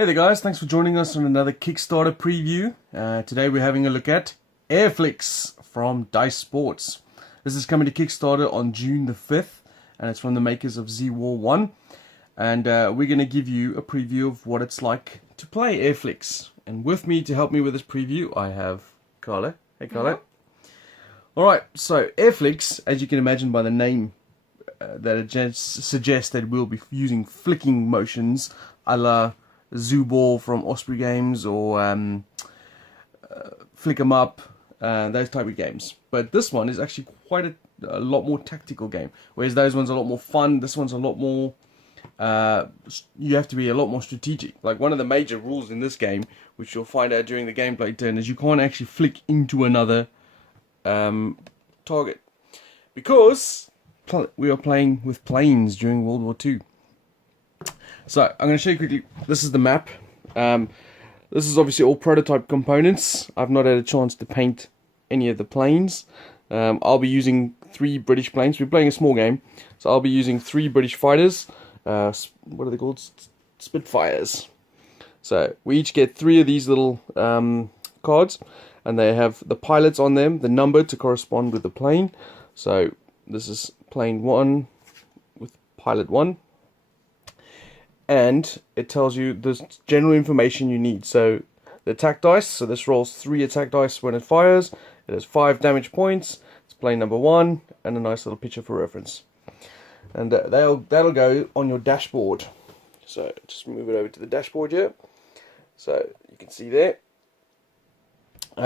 Hey there guys, thanks for joining us on another Kickstarter preview. Today we're having a look at Air Flix from Dice Sports. This is coming to Kickstarter on June the 5th and it's from the makers of Z-War 1. And we're going to give you a preview of what it's like to play Air Flix. And with me to help me with this preview I have Carla. Hey Carla. Alright, so Air Flix, as you can imagine by the name, that it just suggests that we'll be using flicking motions a la Zoo Ball from Osprey Games or Flick 'em Up, those type of games. But this one is actually quite a lot more tactical game, whereas those ones are a lot more fun. This one's a lot more, you have to be a lot more strategic. Like one of the major rules in this game, which you'll find out during the gameplay turn, is you can't actually flick into another target. Because we are playing with planes during World War II. So, I'm going to show you quickly, this is the map. This is obviously all prototype components. I've not had a chance to paint any of the planes. I'll be using 3 British planes. We're playing a small game, so I'll be using 3 British fighters. What are they called? Spitfires. So, we each get 3 of these little cards, and they have the pilots on them, the number to correspond with the plane. So, this is plane 1 with pilot 1. And it tells you the general information you need. So the attack dice, so this rolls 3 attack dice when it fires. It has 5 damage points. It's plane number 1, and a nice little picture for reference. And that'll go on your dashboard. So just move it over to the dashboard here. So you can see there.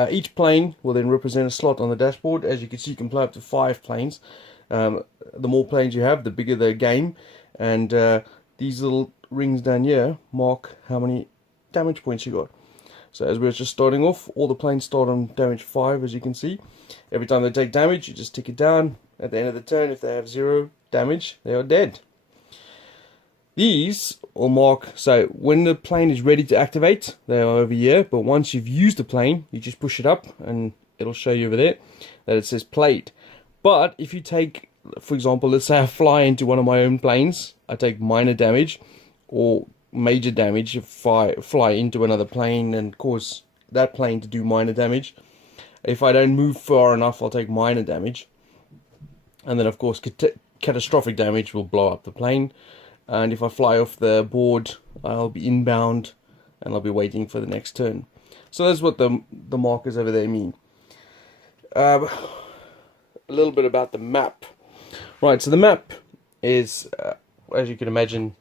Each plane will then represent a slot on the dashboard. As you can see, you can play up to 5 planes. The more planes you have, the bigger the game. And these little rings down here mark how many damage points you got. So as we're just starting off, all the planes start on damage 5, as you can see. Every time they take damage, you just tick it down. At the end of the turn, if they have 0 damage, they are dead. These will mark, so when the plane is ready to activate, they are over here. But once you've used the plane, you just push it up and it'll show you over there that it says played. But if you take, for example, let's say I fly into one of my own planes, I take minor damage or major damage if I fly into another plane and cause that plane to do minor damage. If I don't move far enough, I'll take minor damage. And then, of course, catastrophic damage will blow up the plane. And if I fly off the board, I'll be inbound and I'll be waiting for the next turn. So that's what the markers over there mean. A little bit about the map. Right, so the map is, as you can imagine,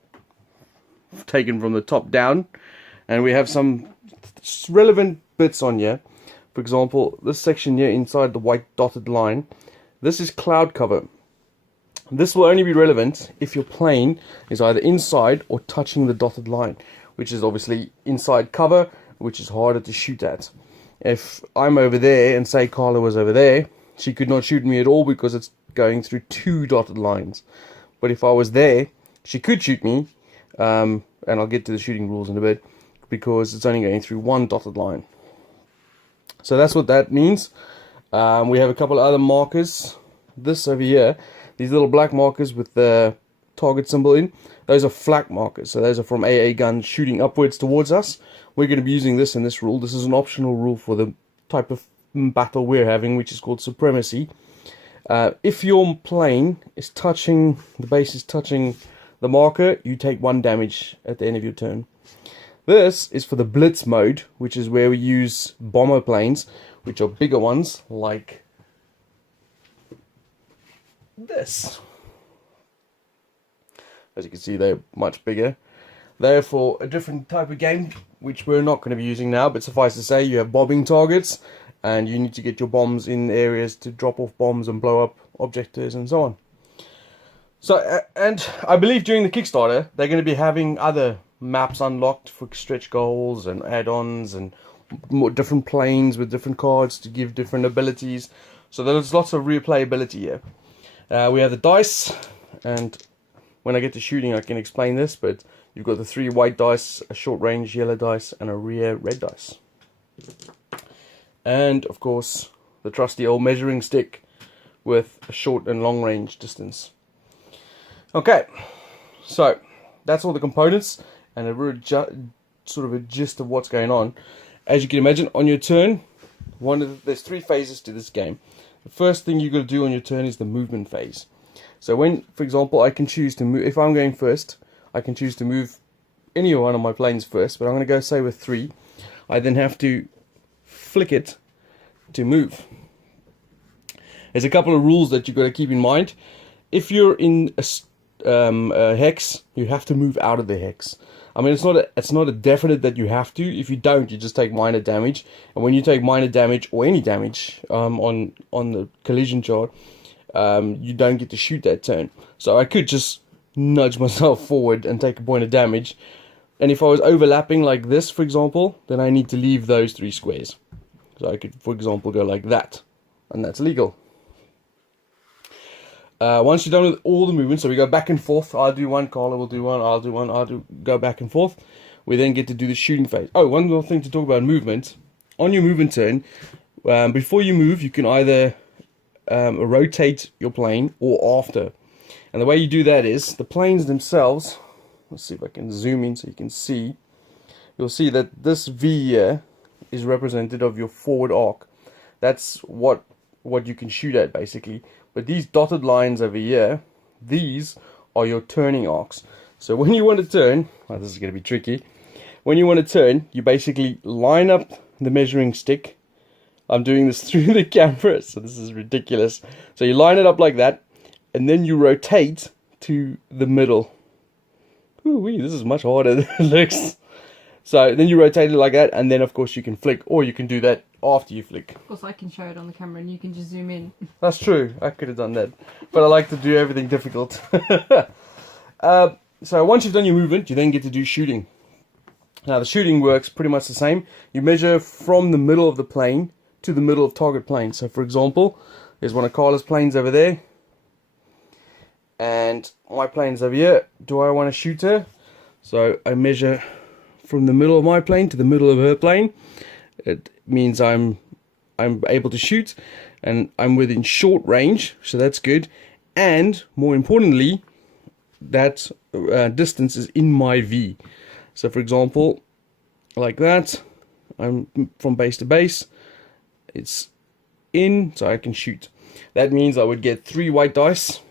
taken from the top down, and we have some relevant bits on here. For example, this section here inside the white dotted line, this is cloud cover. This will only be relevant if your plane is either inside or touching the dotted line, which is obviously inside cover, which is harder to shoot at. If I'm over there and say Carla was over there, she could not shoot me at all because it's going through 2 dotted lines. But if I was there, she could shoot me, and I'll get to the shooting rules in a bit, because it's only going through 1 dotted line. So that's what that means. We have a couple of other markers. This over here, these little black markers with the target symbol in, those are flak markers. So those are from AA guns shooting upwards towards us. We're going to be using this in this rule. This is an optional rule for the type of battle we're having, which is called supremacy. If your plane is touching, the base is touching the marker, you take 1 damage at the end of your turn. This is for the blitz mode, which is where we use bomber planes, which are bigger ones, like this. As you can see, they're much bigger. They're for a different type of game, which we're not going to be using now, but suffice to say, you have bombing targets, and you need to get your bombs in areas to drop off bombs and blow up objectives and so on. So, and I believe during the Kickstarter, they're going to be having other maps unlocked for stretch goals and add-ons and more different planes with different cards to give different abilities. So there's lots of replayability here. We have the dice, and when I get to shooting I can explain this, but you've got the 3 white dice, a short range yellow dice, and a rear red dice. And, of course, the trusty old measuring stick with a short and long range distance. Okay, so that's all the components, and a real sort of a gist of what's going on. As you can imagine, on your turn, there's 3 phases to this game. The first thing you've got to do on your turn is the movement phase. So when, for example, I can choose to move, if I'm going first, I can choose to move any one of my planes first, but I'm going to go, say, with 3. I then have to flick it to move. There's a couple of rules that you've got to keep in mind. If you're in a hex, you have to move out of the hex. I mean, it's not a definite that you have to. If you don't, you just take minor damage. And when you take minor damage or any damage on the collision chart, you don't get to shoot that turn. So I could just nudge myself forward and take a point of damage. And if I was overlapping like this, for example, then I need to leave those 3 squares. So I could, for example, go like that, and that's legal. Once you're done with all the movements, so we go back and forth. I'll do one, Carla will do one, I'll do one, go back and forth. We then get to do the shooting phase. Oh, one more thing to talk about movement. On your movement turn, before you move, you can either rotate your plane or after. And the way you do that is, the planes themselves, let's see if I can zoom in so you can see. You'll see that this V here is representative of your forward arc. That's what you can shoot at, basically. But these dotted lines over here, these are your turning arcs. So when you want to turn, oh, this is going to be tricky. When you want to turn, you basically line up the measuring stick. I'm doing this through the camera, so this is ridiculous. So you line it up like that, and then you rotate to the middle. Ooh-wee, this is much harder than it looks. So then you rotate it like that, and then of course you can flick, or you can do that after you flick. Of course I can show it on the camera and you can just zoom in. That's true, I could have done that. But I like to do everything difficult. So once you've done your movement, you then get to do shooting. Now the shooting works pretty much the same. You measure from the middle of the plane to the middle of target plane. So for example, there's one of Carla's planes over there. And my plane's over here. Do I want to shoot her? So I measure from the middle of my plane to the middle of her plane. It means I'm able to shoot, and I'm within short range, so that's good. And more importantly, that distance is in my V. So for example, like that, I'm from base to base, it's in, so I can shoot. That means I would get 3 white dice.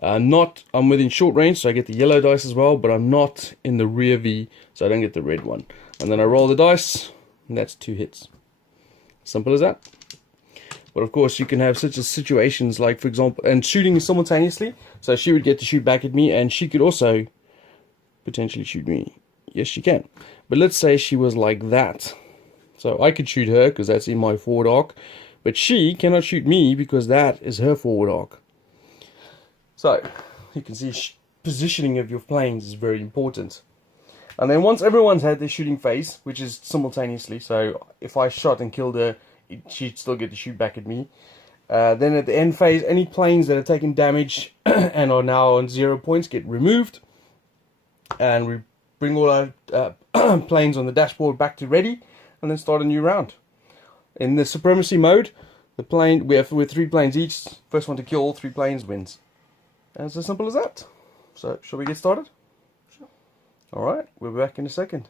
I'm within short range, so I get the yellow dice as well, but I'm not in the rear V, so I don't get the red one. And then I roll the dice, and that's 2 hits. Simple as that. But of course, you can have such situations like, for example, and shooting simultaneously, so she would get to shoot back at me, and she could also potentially shoot me. Yes, she can. But let's say she was like that. So I could shoot her, because that's in my forward arc, but she cannot shoot me, because that is her forward arc. So, you can see positioning of your planes is very important. And then once everyone's had their shooting phase, which is simultaneously, so if I shot and killed her, she'd still get to shoot back at me. Then at the end phase, any planes that are taking damage and are now on 0 points get removed. And we bring all our planes on the dashboard back to ready, and then start a new round. In the supremacy mode, we have 3 planes each. First one to kill all 3 planes wins. And it's as simple as that. So, shall we get started? Sure. Alright, we'll be back in a second.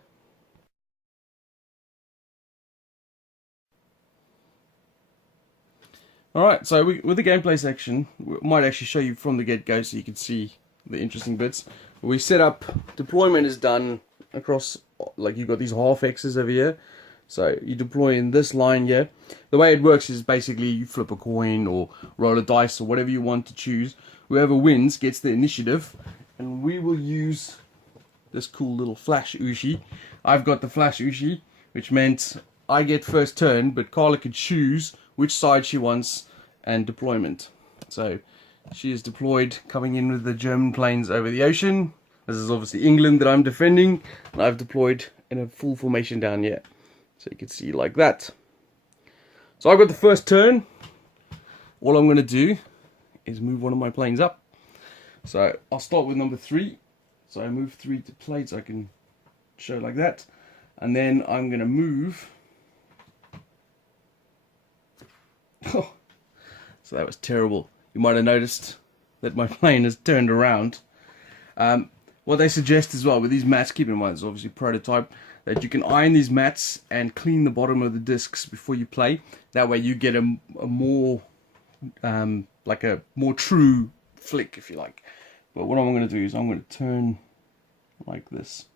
Alright, so with the gameplay section, we might actually show you from the get-go so you can see the interesting bits. We set up, deployment is done across, like you've got these half X's over here. So you deploy in this line here. The way it works is basically you flip a coin or roll a dice or whatever you want to choose. Whoever wins gets the initiative, and we will use this cool little flash Ushi. I've got the flash Ushi, which meant I get first turn, but Carla could choose which side she wants and deployment. So she is deployed, coming in with the German planes over the ocean. This is obviously England that I'm defending, and I've deployed in a full formation down here. So you can see like that. So I've got the first turn. All I'm going to do is move one of my planes up. So I'll start with number 3. So I move 3 to plate so I can show like that. And then I'm going to move. Oh, so that was terrible. You might have noticed that my plane has turned around. What what they suggest as well with these mats, keep in mind it's obviously prototype, that you can iron these mats and clean the bottom of the discs before you play. That way you get a more like a more true flick, if you like. But what I'm going to do is I'm going to turn like this.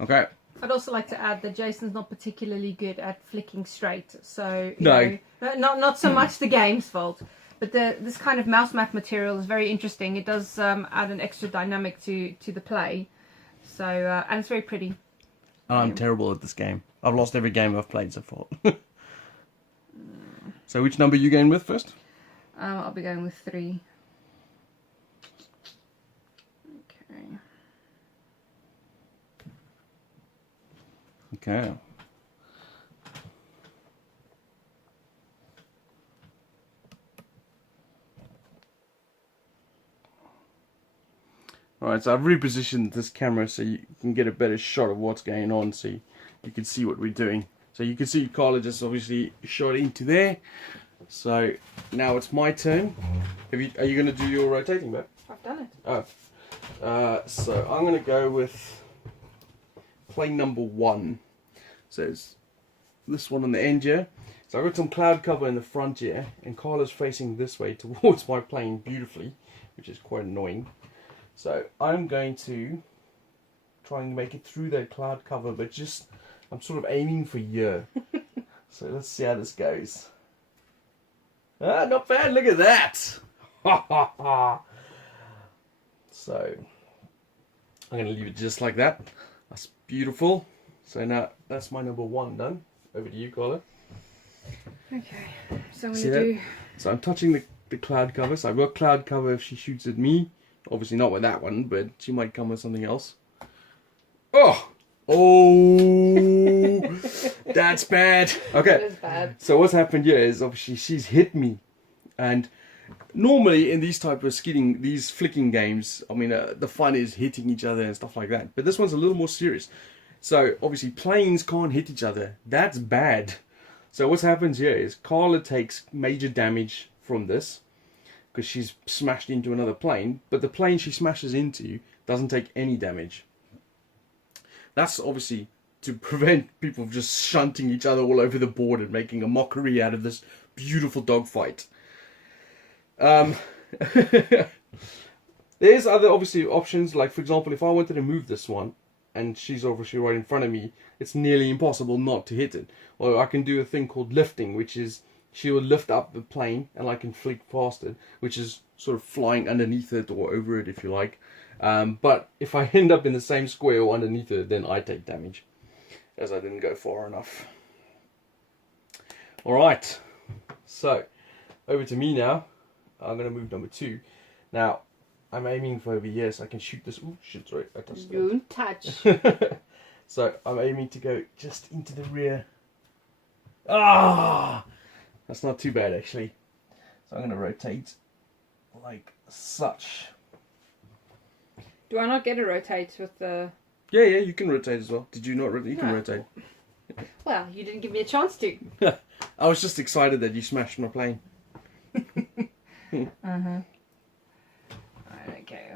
Okay. I'd also like to add that Jason's not particularly good at flicking straight, so you No. know, not so much the game's fault. But this kind of mouse mat material is very interesting. It does add an extra dynamic to the play, so and it's very pretty. I'm terrible at this game. I've lost every game I've played so far. So which number are you going with first? I'll be going with 3. Okay. Okay. Alright, so I've repositioned this camera so you can get a better shot of what's going on, so you can see what we're doing. So you can see Carla just obviously shot into there. So now it's my turn. Are you going to do your rotating, babe? I've done it. Oh. So I'm going to go with plane number 1. So it's this one on the end here. So I've got some cloud cover in the front here, and Carla's facing this way towards my plane beautifully, which is quite annoying. So I'm going to try and make it through that cloud cover, but just, I'm sort of aiming for here. So let's see how this goes. Ah, not bad, look at that! Ha ha ha! So, I'm going to leave it just like that. That's beautiful. So now, that's my number 1 done. Over to you, Carla. Okay, so I'm See going to do... So I'm touching the cloud cover. So I've got cloud cover if she shoots at me. Obviously not with that one, but she might come with something else. Oh! Oh! That's bad. Okay. That is bad. So what's happened here is obviously she's hit me. And normally in these type of skidding, these flicking games, I mean, the fun is hitting each other and stuff like that. But this one's a little more serious. So obviously planes can't hit each other. That's bad. So what happens here is Carla takes major damage from this, because she's smashed into another plane, but the plane she smashes into doesn't take any damage. That's obviously to prevent people from just shunting each other all over the board and making a mockery out of this beautiful dogfight. There's other obviously options, like for example, if I wanted to move this one and she's obviously right in front of me, it's nearly impossible not to hit it. Or I can do a thing called lifting, which is she will lift up the plane and I can flick past it, which is sort of flying underneath it or over it if you like. But if I end up in the same square or underneath it, then I take damage, as I didn't go far enough. Alright, so over to me now. I'm going to move number 2. Now, I'm aiming for over here so I can shoot this. Oh shit, sorry, I touched that. Don't touch. So I'm aiming to go just into the rear. Ah! That's not too bad actually. So I'm going to rotate like such. Do I not get to rotate with the... Yeah, you can rotate as well. Did you not rotate? You can rotate. Well, you didn't give me a chance to. I was just excited that you smashed my plane. Uh-huh. Right, okay.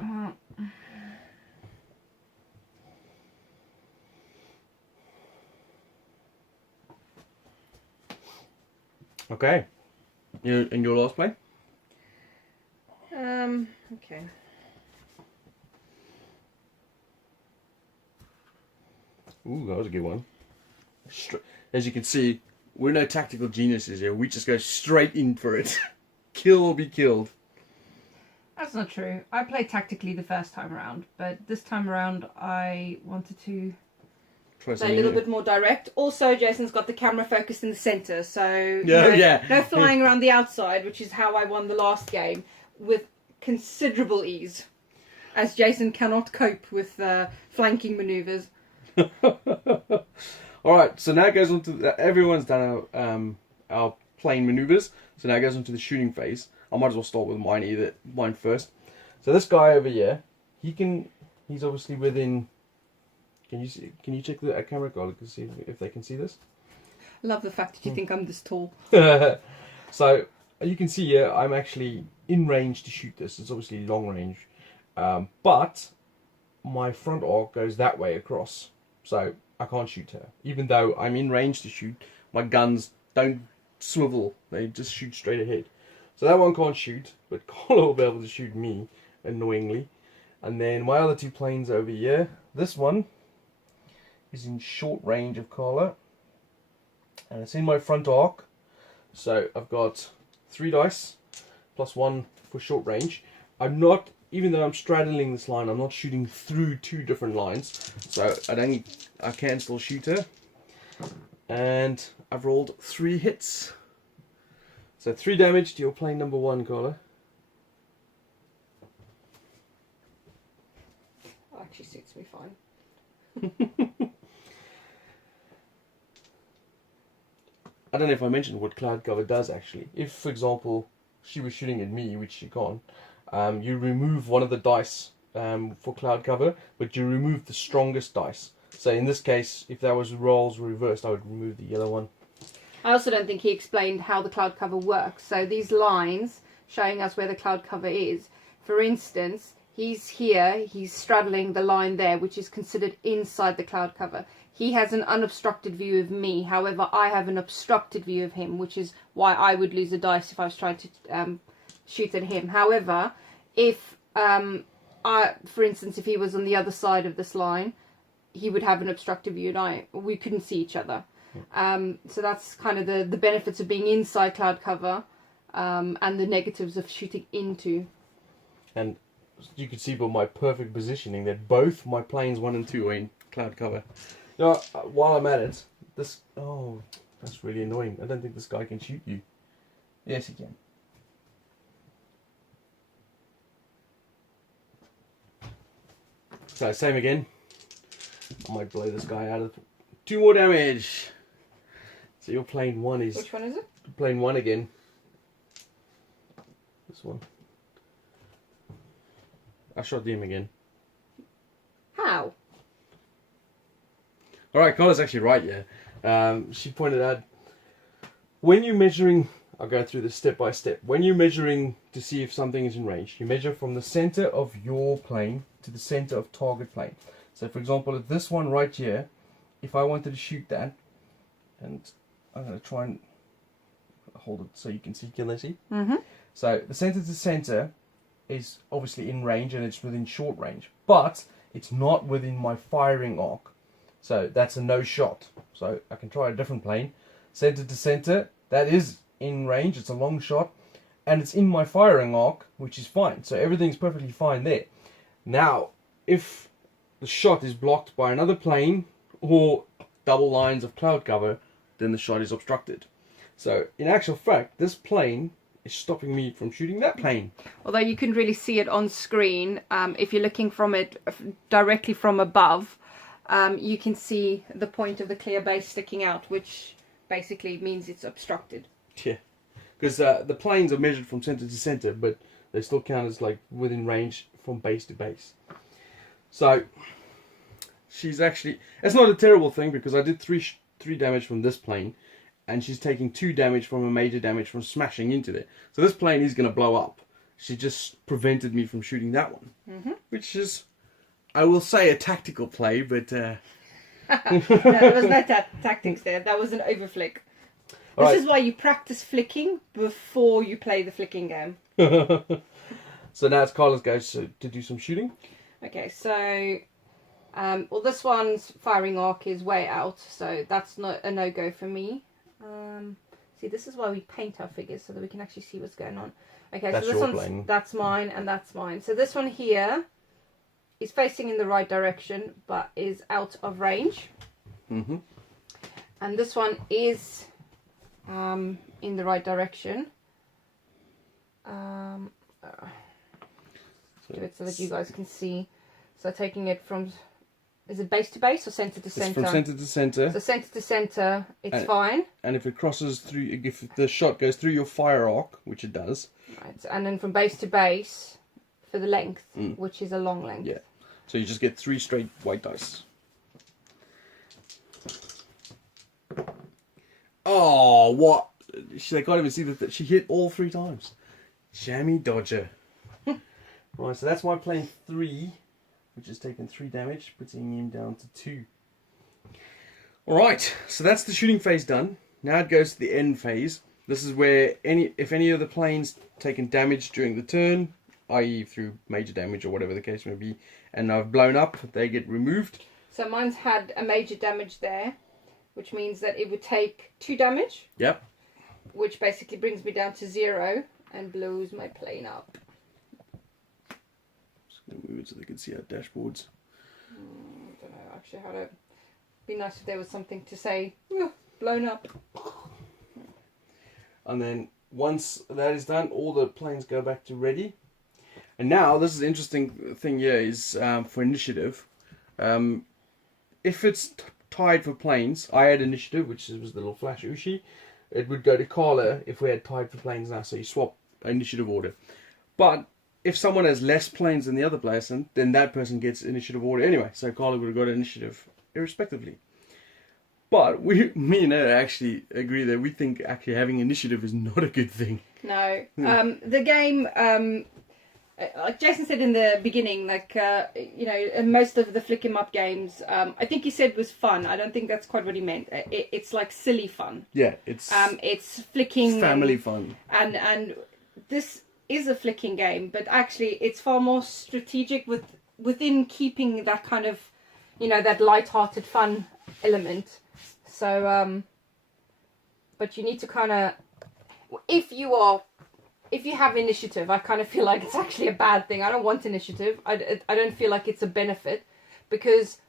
Okay. You in your last plane? Okay. Ooh, that was a good one. As you can see, we're no tactical geniuses here. We just go straight in for it. Kill or be killed. That's not true. I played tactically the first time around, but this time around I wanted to play a little bit more direct. Also, Jason's got the camera focused in the centre, so no flying around the outside, which is how I won the last game with considerable ease, as Jason cannot cope with flanking manoeuvres. Alright, so now it goes on to... Everyone's done our plane manoeuvres, so now it goes into the shooting phase. I might as well start with mine first. So this guy over here, he's obviously within... Can you check the camera card to see if they can see this? I love the fact that you think I'm this tall. So you can see here, I'm actually in range to shoot this. It's obviously long range, but my front arc goes that way across, so I can't shoot her. Even though I'm in range to shoot, my guns don't swivel, they just shoot straight ahead. So that one can't shoot, but Carla will be able to shoot me, annoyingly. And then my other two planes over here, this one is in short range of Carla, and it's in my front arc. So I've got 3 dice, plus 1 for short range. I'm not, even though I'm straddling this line, I'm not shooting through 2 different lines. So I can still shoot her. And I've rolled 3 hits. So 3 damage to your plane number 1, Carla. Actually suits me fine. I don't know if I mentioned what cloud cover does actually. If, for example, she was shooting at me, which she can't, you remove one of the dice for cloud cover, but you remove the strongest dice. So in this case, if that was roles reversed, I would remove the yellow one. I also don't think he explained how the cloud cover works. So these lines showing us where the cloud cover is. For instance, he's here, he's straddling the line there, which is considered inside the cloud cover. He has an unobstructed view of me. However, I have an obstructed view of him, which is why I would lose a dice if I was trying to shoot at him. However, if, for instance, if he was on the other side of this line, he would have an obstructed view and we couldn't see each other. So that's kind of the benefits of being inside cloud cover and the negatives of shooting into. And you can see by my perfect positioning that both my planes 1 and 2 are in cloud cover. Now, while I'm at it, this... Oh, that's really annoying. I don't think this guy can shoot you. Yes, he can. So, same again. I might blow this guy out of... 2 more damage! So your plane 1 is... Which one is it? Plane 1 again. This one. I shot him again. How? Alright, Carla's actually right, yeah. She pointed out, when you're measuring, I'll go through this step by step. When you're measuring to see if something is in range, you measure from the center of your plane to the center of target plane. So for example, at this one right here, if I wanted to shoot that, and I'm going to try and hold it so you can see, can they see? Mm-hmm. So the center to center is obviously in range and it's within short range, but it's not within my firing arc. So that's a no shot. So I can try a different plane. Center to center, that is in range, it's a long shot, and it's in my firing arc, which is fine. So everything's perfectly fine there. Now, if the shot is blocked by another plane or double lines of cloud cover, then the shot is obstructed. So in actual fact, this plane is stopping me from shooting that plane. Although you couldn't really see it on screen, if you're looking from it directly from above, you can see the point of the clear base sticking out, which basically means it's obstructed. Yeah, because the planes are measured from center to center, but they still count as like within range from base to base. So she's actually, it's not a terrible thing because I did three damage from this plane, and she's taking 2 damage from a major damage from smashing into there. So this plane is going to blow up. She just prevented me from shooting that one, which is, I will say, a tactical play, but... No, there was no tactics there. That was an overflick. This is why you practice flicking before you play the flicking game. So now it's Carla's go to do some shooting. Okay, so... well, this one's firing arc is way out, so that's not a no-go for me. See, this is why we paint our figures, so that we can actually see what's going on. Okay, that's so this one's plane. That's mine, and that's mine. So this one here is facing in the right direction, but is out of range. Mm-hmm. And this one is in the right direction. Give it so that you guys can see. So taking it from... Is it base to base or center to center? It's from center to center. So center to center, it's fine. And if it crosses through, if the shot goes through your fire arc, which it does. Right, and then from base to base for the length, which is a long length. Yeah. So you just get 3 straight white dice. Oh, what? I can't even see that she hit all 3 times. Jammy Dodger. Right, so that's my plane 3. which has taken 3 damage, putting him down to 2. Alright, so that's the shooting phase done. Now it goes to the end phase. This is where if any of the planes taken damage during the turn, i.e. through major damage or whatever the case may be, and I've blown up, they get removed. So mine's had a major damage there, which means that it would take 2 damage. Yep. Which basically brings me down to 0 and blows my plane up. Just going to move it so they can see our dashboards. I don't know actually how to... Be nice if there was something to say, blown up. And then once that is done, all the planes go back to ready. And now, this is the interesting thing here is for initiative. If it's tied for planes, I had initiative, which was the little flash Ushi. It would go to Carla if we had tied for planes now, so you swap initiative order. But if someone has less planes than the other person, then that person gets initiative order anyway. So Carla would have got initiative irrespectively. But me and her actually agree that we think actually having initiative is not a good thing. No. The game, like Jason said in the beginning, like, you know, most of the flick 'em up games, I think he said was fun. I don't think that's quite what he meant. It's like silly fun. Yeah, it's flicking. Family fun. And this is a flicking game, but actually it's far more strategic within keeping that kind of, you know, that light-hearted fun element. So, but you need to kind of, if you have initiative, I kind of feel like it's actually a bad thing. I don't want initiative. I don't feel like it's a benefit, because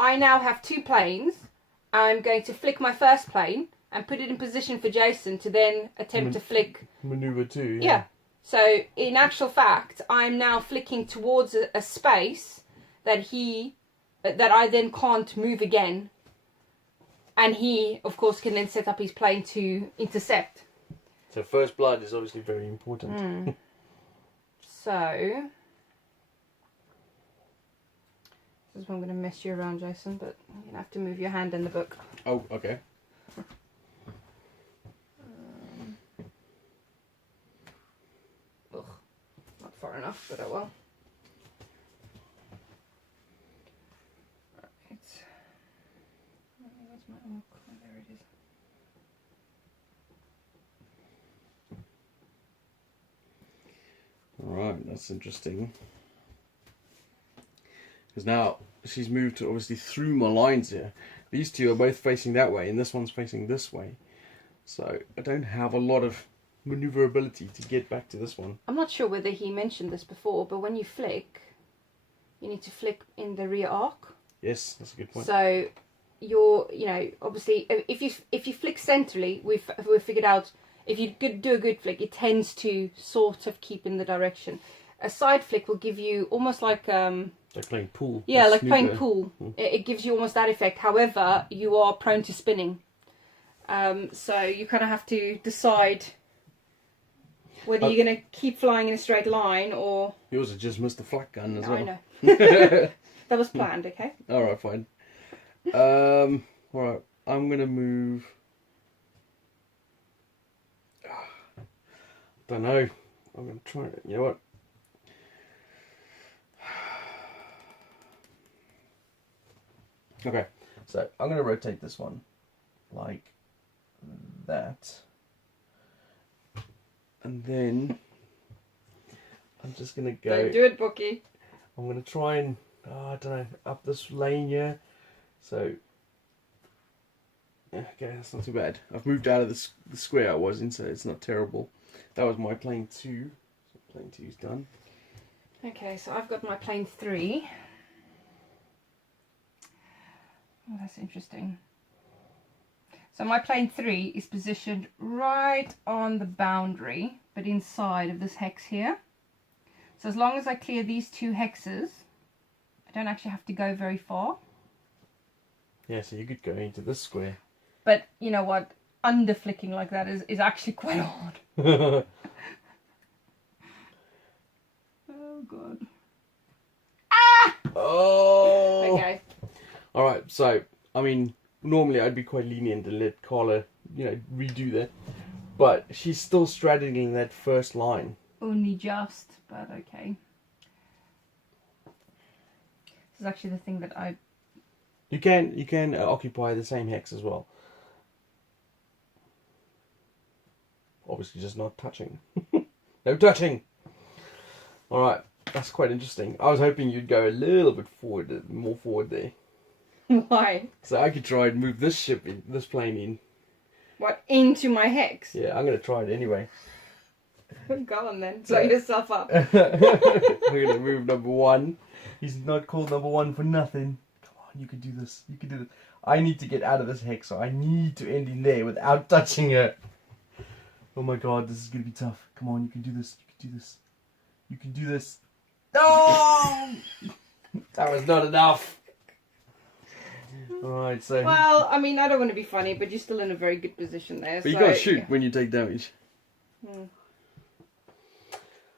I now have 2 planes. I'm going to flick my first plane and put it in position for Jason to then attempt to flick. Maneuver 2, yeah. Yeah. So, in actual fact, I'm now flicking towards a space that I then can't move again. And he, of course, can then set up his plane to intercept. So first blood is obviously very important. So, this is where I'm going to mess you around, Jason, but you're going to have to move your hand in the book. Oh, okay. Not far enough, but oh well. Where's my orc? Oh, there it is. Alright, that's interesting. Because now she's moved to obviously through my lines here. These two are both facing that way, and this one's facing this way. So I don't have a lot of maneuverability to get back to this one. I'm not sure whether he mentioned this before, but when you flick, you need to flick in the rear arc. Yes, that's a good point. So you know, obviously, if you flick centrally, we've figured out if you do a good flick, it tends to sort of keep in the direction. A side flick will give you almost like playing pool. Yeah, like playing pool. It gives you almost that effect. However, you are prone to spinning. So you kind of have to decide whether you're going to keep flying in a straight line or... You also just missed the flak gun as well. I know. That was planned, okay? Alright, fine. Alright, I'm going to move... Don't know. I'm going to try it. You know what? Okay, so I'm going to rotate this one like that. And then I'm just going to go... Don't do it, Bookie. I'm going to try and, I don't know, up this lane here. So, okay, that's not too bad. I've moved out of the square I was in, so it's not terrible. That was my plane 2. So plane 2's done. Okay, so I've got my plane 3. Oh, that's interesting. So my plane 3 is positioned right on the boundary, but inside of this hex here. So as long as I clear these 2 hexes, I don't actually have to go very far. Yeah, so you could go into this square. But you know what? Under flicking like that is actually quite hard. Oh god. Ah! Oh! Okay. Alright, so, I mean, normally I'd be quite lenient and let Carla, you know, redo that. But she's still straddling that first line. Only just, but okay. is actually the thing that I... You can occupy the same hex as well. Obviously just not touching. No touching! Alright, that's quite interesting. I was hoping you'd go a little bit forward, more forward there. Why? So I could try and move this plane in. What, into my hex? Yeah, I'm going to try it anyway. Go on then, blow yourself up. I'm going to move number 1. He's not called number 1 for nothing. Come on, you can do this. You can do this. I need to get out of this hex, so I need to end in there without touching her. Oh my god, this is going to be tough. Come on, you can do this. You can do this. You can do this. No! That was not enough. Alright, so... Well, I mean, I don't want to be funny, but you're still in a very good position there. But you gotta shoot when you take damage.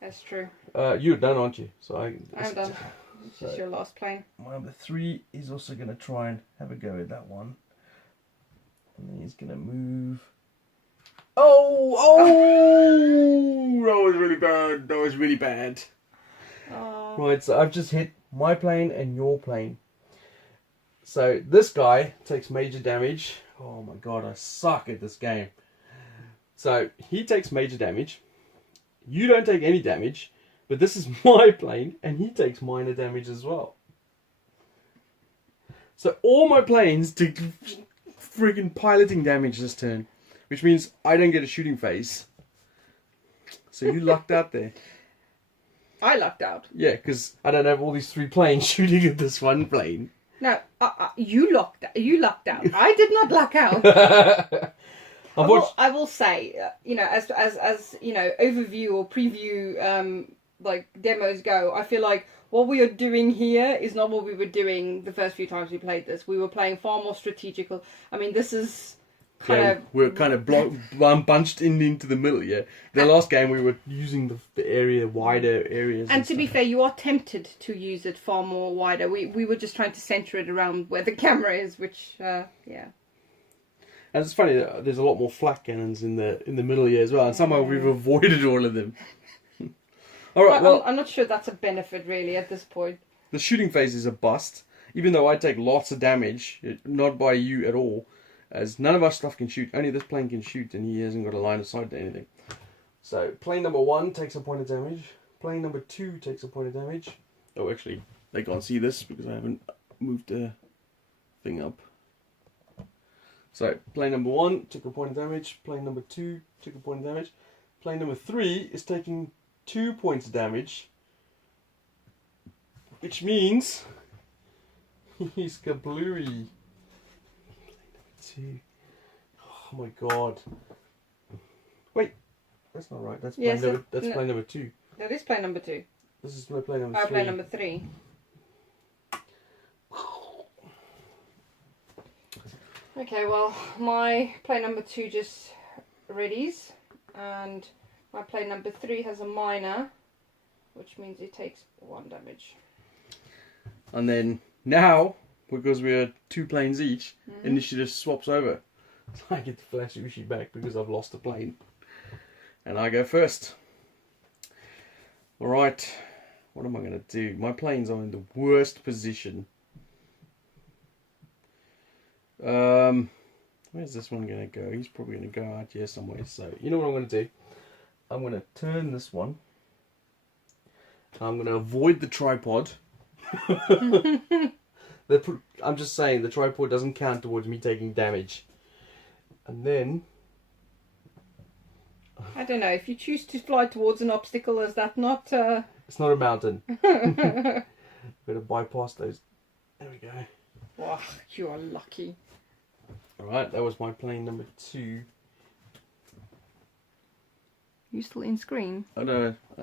That's true. You're done, aren't you? So I'm done. It's just your last plane. My number 3 is also gonna try and have a go at that one. And then he's gonna move... Oh! That was really bad. That was really bad. Oh. Right, so I've just hit my plane and your plane. So this guy takes major damage. Oh my god, I suck at this game. So he takes major damage. You don't take any damage, but this is my plane and he takes minor damage as well. So all my planes take friggin' piloting damage this turn, which means I don't get a shooting phase. So you lucked out there. I lucked out. Yeah, because I don't have all these 3 planes shooting at this one plane. No, you lucked out. I did not luck out. I will say, you know, as you know, overview or preview like demos go, I feel like what we are doing here is not what we were doing the first few times we played this. We were playing far more strategical. I mean, this is we're kind of bunched into the middle. Yeah, the last game we were using the area wider areas. And to be fair, you are tempted to use it far more wider. We were just trying to center it around where the camera is, which yeah. And it's funny that there's a lot more flak cannons in the middle here as well, and somehow we've avoided all of them. All right, well, I'm not sure that's a benefit really at this point. The shooting phase is a bust, even though I take lots of damage, not by you at all, as none of our stuff can shoot. Only this plane can shoot, and he hasn't got a line of sight to anything. So plane number 1 takes a point of damage. Plane number 2 takes a point of damage. Oh, actually, they can't see this because I haven't moved the thing up. So, plane number 1 took a point of damage. Plane number 2 took a point of damage. Plane number 3 is taking 2 points of damage. Which means he's kablooey. Plane number 2. Oh my god. Wait, that's not right. That's plane, plane number 2. That is plane number 2. This is my plane number 3. Plane number 3. Okay, well, my plane number 2 just readies, and my plane number 3 has a minor, which means it takes 1 damage. And then now, because we're 2 planes each, initiative swaps over. So I get to flash Ushi back because I've lost a plane. And I go first. Alright, what am I going to do? My planes are in the worst position. Where's this one going to go? He's probably going to go out here somewhere. So, you know what I'm going to do? I'm going to turn this one. I'm going to avoid the tripod. I'm just saying the tripod doesn't count towards me taking damage. And then... I don't know, if you choose to fly towards an obstacle, is that not... It's not a mountain. Better bypass those. There we go. Wow, you are lucky. Alright, that was my plane number 2. You still in screen? Oh no, I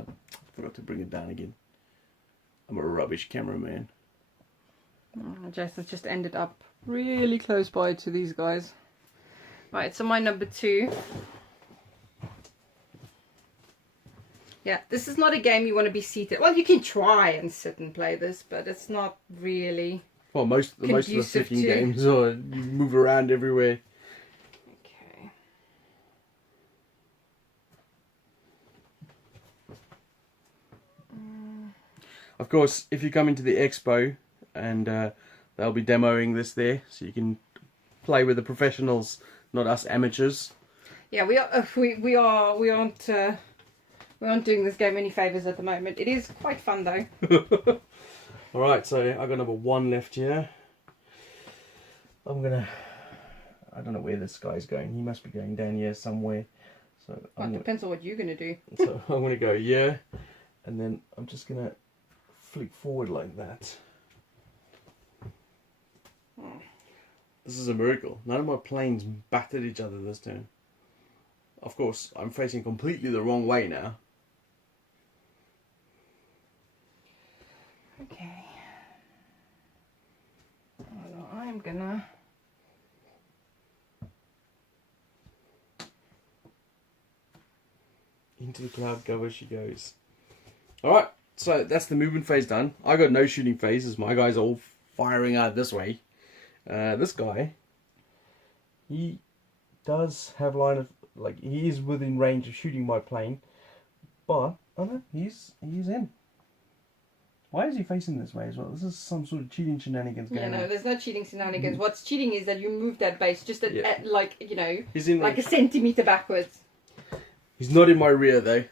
forgot to bring it down again. I'm a rubbish cameraman. Oh, Jess has just ended up really close by to these guys. Right, so my number 2. Yeah, this is not a game you want to be seated. Well, you can try and sit and play this, but it's not really... Well, most of the sitting games are you move around everywhere. Okay. Of course, if you come into the expo, and they'll be demoing this there, so you can play with the professionals, not us amateurs. Yeah, we aren't doing this game any favors at the moment. It is quite fun though. All right, so I got number 1 left here. I don't know where this guy's going. He must be going down here somewhere. So it depends on what you're gonna do. So I'm gonna go here, and then I'm just gonna flick forward like that. This is a miracle. None of my planes battered each other this turn. Of course, I'm facing completely the wrong way now. Okay. I'm gonna... Into the cloud cover she goes. Alright, so that's the movement phase done. I got no shooting phases. My guys are all firing out this way. This guy, he does have line of, like, he is within range of shooting my plane, but oh no, he's in. Why is he facing this way as well? This is some sort of cheating shenanigans going on. Yeah, no, there's no cheating shenanigans. What's cheating is that you move that base just at like, you know, he's in like a centimetre backwards. He's not in my rear though.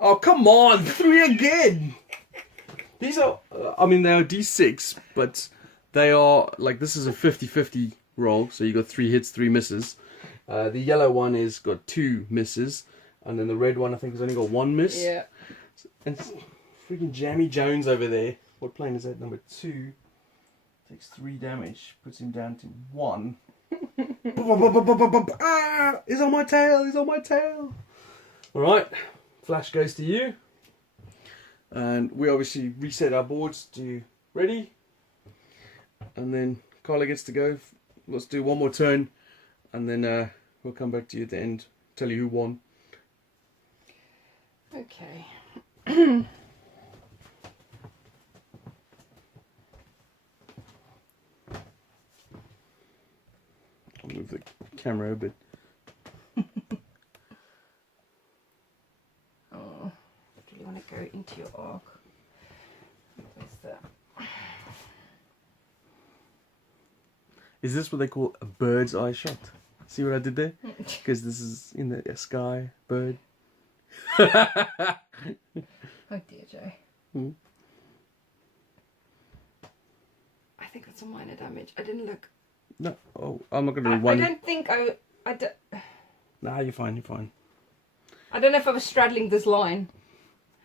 Oh, come on! 3 again! These are, I mean, they are D6, but they are, like, this is a 50-50 roll, so you got 3 hits, 3 misses. The yellow one is got 2 misses, and then the red one, I think, has only got 1 miss. Yeah. And it's freaking Jammy Jones over there. What plane is that? Number 2. Takes 3 damage, puts him down to 1. Ah! He's on my tail, he's on my tail! Alright, flash goes to you. And we obviously reset our boards to ready. And then Carla gets to go. Let's do one more turn. And then we'll come back to you at the end. Tell you who won. Okay. I'll move the camera a bit. Oh, do you want to go into your arc? Where's that? Is this what they call a bird's eye shot? See what I did there? Because this is in the sky, bird. Oh dear, Joe. Hmm. I think it's a minor damage. I didn't look. No, oh, I'm not going to do one. I don't think I don't... Nah, you're fine, you're fine. I don't know if I was straddling this line.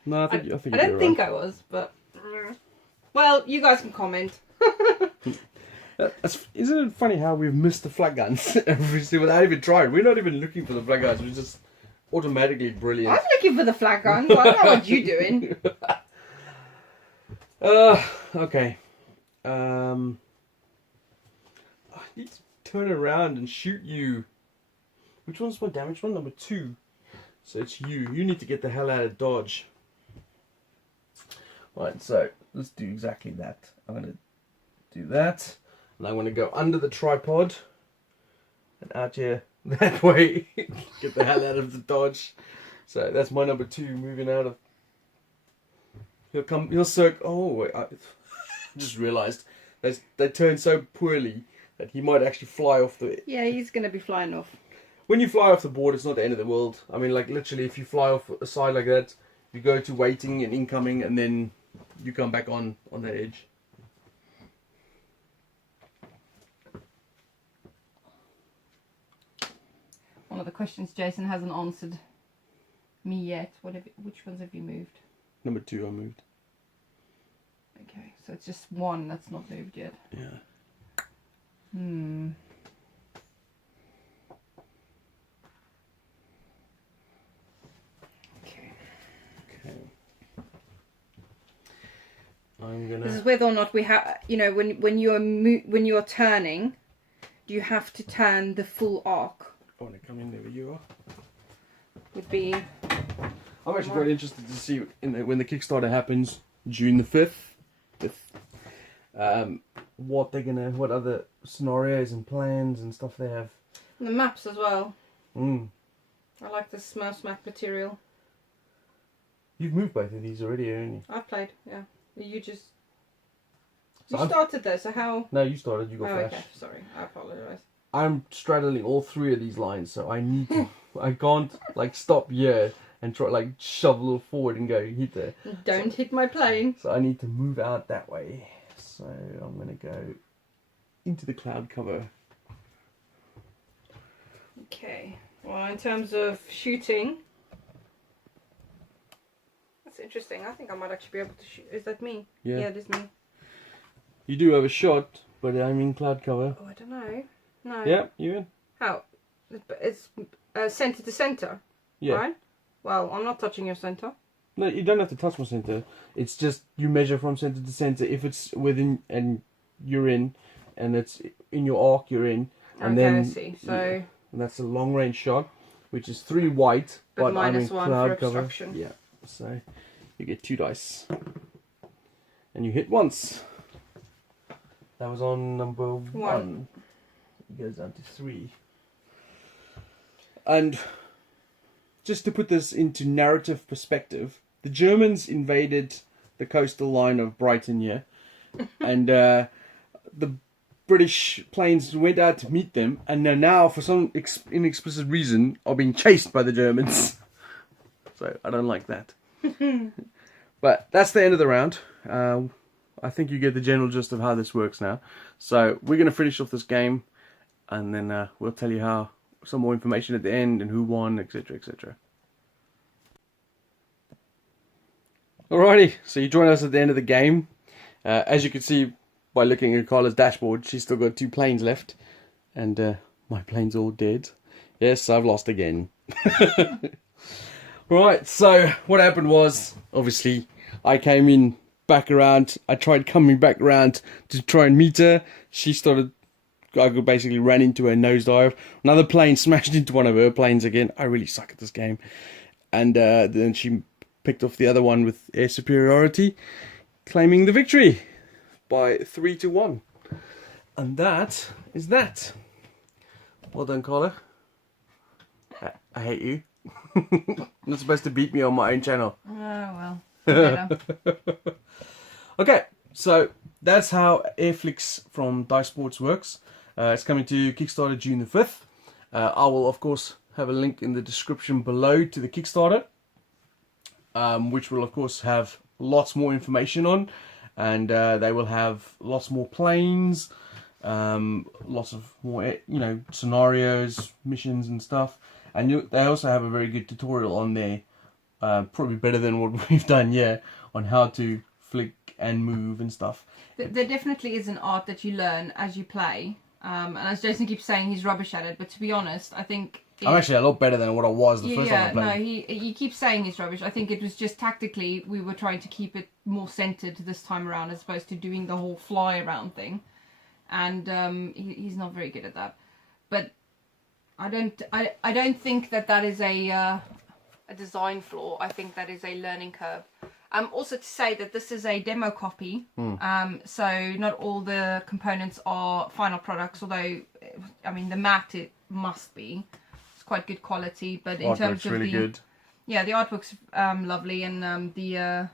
No, I think I don't think I was, but... Well, you guys can comment. Isn't it funny how we've missed the flag guns without even trying? We're not even looking for the flag guns. We're just automatically brilliant. I'm looking for the flag guns. I don't know what you're doing. Okay. I need to turn around and shoot you. Which one's my damage one? Number 2. So it's you. You need to get the hell out of dodge. Right, so let's do exactly that. I'm going to do that. And I'm going to go under the tripod. And out here that way. Get the hell out of the dodge. So that's my number 2 moving out of... He'll circle... Oh, wait. I just realised. They turn so poorly that he might actually fly off the... Yeah, he's going to be flying off. When you fly off the board, it's not the end of the world. I mean, like, literally, if you fly off a side like that, you go to waiting and incoming, and then you come back on that edge. One of the questions Jason hasn't answered me yet. Which ones have you moved? Number 2 I moved. Okay, so it's just 1 that's not moved yet. Yeah. Okay. I'm gonna... This is whether or not we have, you know, when you're turning, do you have to turn the full arc? I want to come in there where you are. Would be... I'm actually quite interested to see when the Kickstarter happens, June the 5th. What other scenarios and plans and stuff they have. And the maps as well. I I like the Smurf Smack material. You've moved both of these already, haven't you? I've played, yeah. You just... So You started there, so how... No, you started, you got flash. Okay, sorry, I apologise. I'm straddling all three of these lines, so I need to... I can't, like, stop here and try, like, shove a little forward and go hit there. Don't hit my plane. So I need to move out that way. So I'm going to go into the cloud cover. Okay, well, in terms of shooting... That's interesting. I think I might actually be able to shoot. Is that me? Yeah. Yeah, it is me. You do have a shot, but I'm in cloud cover. Oh, I don't know. No. Yeah, you in? How? It's centre to centre, Yeah. right? Well, I'm not touching your centre. No, you don't have to touch my center. It's just you measure from center to center. If it's within and you're in, and it's in your arc, you're in. And Okay, then I see. So and that's a long range shot, which is 3 white, but I'm in -1 for cloud cover. obstruction. Yeah, so you get 2 dice, and you hit once. That was on number 1. It goes down to 3. And just to put this into narrative perspective, the Germans invaded the coastal line of Brighton here, and the British planes went out to meet them, and they're now, for some inexplicit reason, are being chased by the Germans. So I don't like that. But that's the end of the round. I think you get the general gist of how this works now. So we're going to finish off this game, and then we'll tell you how some more information at the end and who won, etc, etc. Alrighty, so you join us at the end of the game. As you can see by looking at Carla's dashboard, she's still got 2 planes left, and my plane's all dead. Yes, I've lost again. Right, so what happened was, obviously, I came in back around. I tried coming back around to try and meet her. I basically ran into her nosedive. Another plane smashed into one of her planes again. I really suck at this game. And then she picked off the other one with air superiority, claiming the victory by 3-1. And that is that. Well done, Carla. I hate you. You're not supposed to beat me on my own channel. Oh, well. Okay, so that's how Air Flix from Dice Sports works. It's coming to Kickstarter June the 5th. I will, of course, have a link in the description below to the Kickstarter, which will, of course, have lots more information on. And they will have lots more planes, lots of more, scenarios, missions and stuff. And they also have a very good tutorial on there, probably better than what we've done here, on how to flick and move and stuff. There definitely is an art that you learn as you play. And as Jason keeps saying, he's rubbish at it. But to be honest, I think... I'm actually a lot better than what I was the first time I played. Yeah, no, he keeps saying he's rubbish. I think it was just tactically, we were trying to keep it more centered this time around as opposed to doing the whole fly around thing. And he's not very good at that. But I don't think that is a design flaw. I think that is a learning curve. Also to say that this is a demo copy, so not all the components are final products, although, I mean, the mat, it must be. It's quite good quality, but in terms of really good. Yeah, the artwork's lovely, and the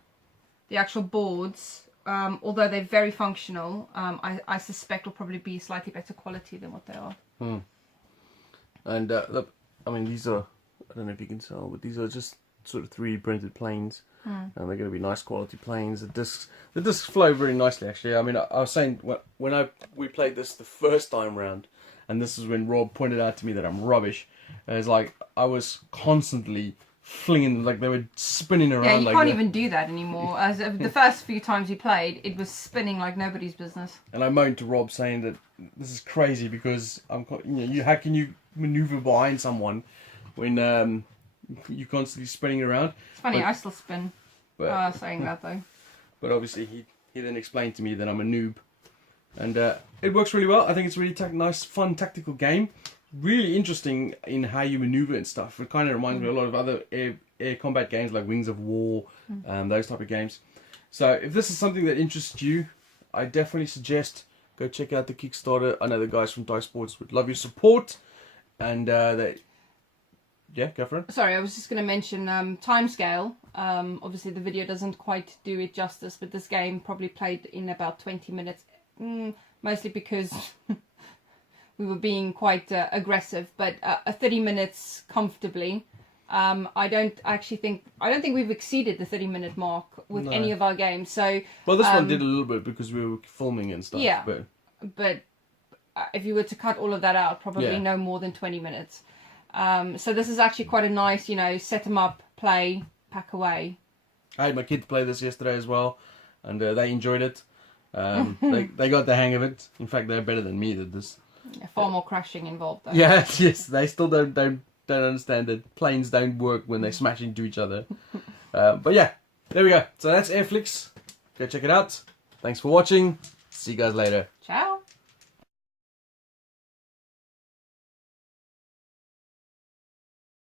actual boards, although they're very functional, I suspect will probably be slightly better quality than what they are. And look, I mean, these are, I don't know if you can tell, but these are just sort of 3D printed planes. And they're going to be nice quality planes. The discs flow very nicely, actually. I mean, I was saying when we played this the first time round, and this is when Rob pointed out to me that I'm rubbish. It's like I was constantly flinging, like they were spinning around. Yeah, you like can't that. even do that anymore. As the first few times you played, it was spinning like nobody's business. And I moaned to Rob saying that this is crazy because how can you maneuver behind someone when you're constantly spinning around? It's funny, I still spin. Saying that though. But obviously he then explained to me that I'm a noob, and it works really well. I think it's a really nice, fun, tactical game. Really interesting in how you maneuver and stuff. It kind of reminds me a lot of other air combat games like Wings of War, those type of games. So if this is something that interests you, I definitely suggest go check out the Kickstarter. I know the guys from Dice Sports would love your support, and Yeah, go for it. Sorry, I was just going to mention timescale. Obviously, the video doesn't quite do it justice, but this game probably played in about 20 minutes, mostly because we were being quite aggressive. But 30 minutes comfortably. I don't think we've exceeded the 30-minute mark with any of our games. So, well, this one did a little bit because we were filming and stuff. Yeah, but if you were to cut all of that out, probably no more than 20 minutes. So this is actually quite a nice, set them up, play, pack away. I had my kids play this yesterday as well, and they enjoyed it. They got the hang of it. In fact, they're better than me at this. Far more crashing involved, though. Yeah, yes, they still don't understand that planes don't work when they smash into each other. But yeah, there we go. So that's Air Flix. Go check it out. Thanks for watching. See you guys later. Ciao.